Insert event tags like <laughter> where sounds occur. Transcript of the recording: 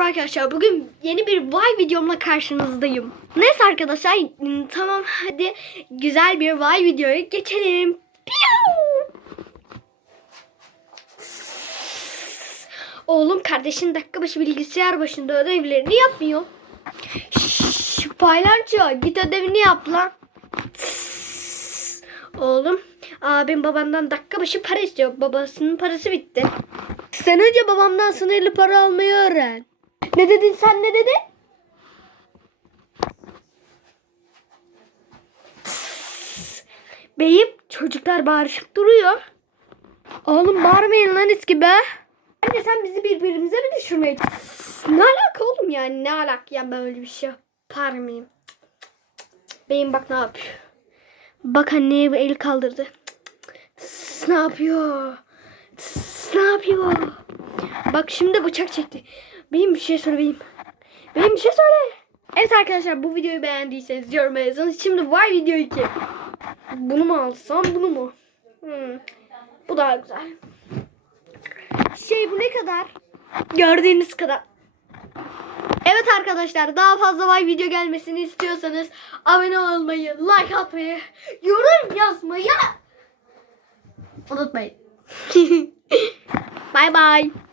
Arkadaşlar bugün yeni bir Vay videomla karşınızdayım. Neyse arkadaşlar tamam hadi güzel bir Vay videoya geçelim. Oğlum kardeşin dakika başı bilgisayar başında ödevlerini yapmıyor. Şşş, paylanço git ödevini yap lan. Oğlum abim babandan dakika başı para istiyor. Babasının parası bitti. Sen önce babamdan sınırlı para almayı öğren. Ne dedin sen ne dedin? Beyim çocuklar bağırışıp duruyor. Oğlum bağırmayın lan eski be. Anne sen bizi birbirimize mi düşürmeye Ne alaka oğlum yani ne alaka ya ben öyle bir şey yapar mıyım? Beyim bak ne yapıyor. Bak anneye el kaldırdı. Ne yapıyor? Ne yapıyor? Bak şimdi bıçak çekti. Benim bir şey söyle benim. Benim bir şey söyle. Evet arkadaşlar bu videoyu beğendiyseniz yoruma yazın. Şimdi var video 2. Bunu mu alsam bunu mu? Hmm. Bu daha güzel. Şey bu ne kadar? Gördüğünüz kadar. Evet arkadaşlar daha fazla vay video gelmesini istiyorsanız abone olmayı, like atmayı, yorum yazmayı unutmayın. <laughs> bye bye.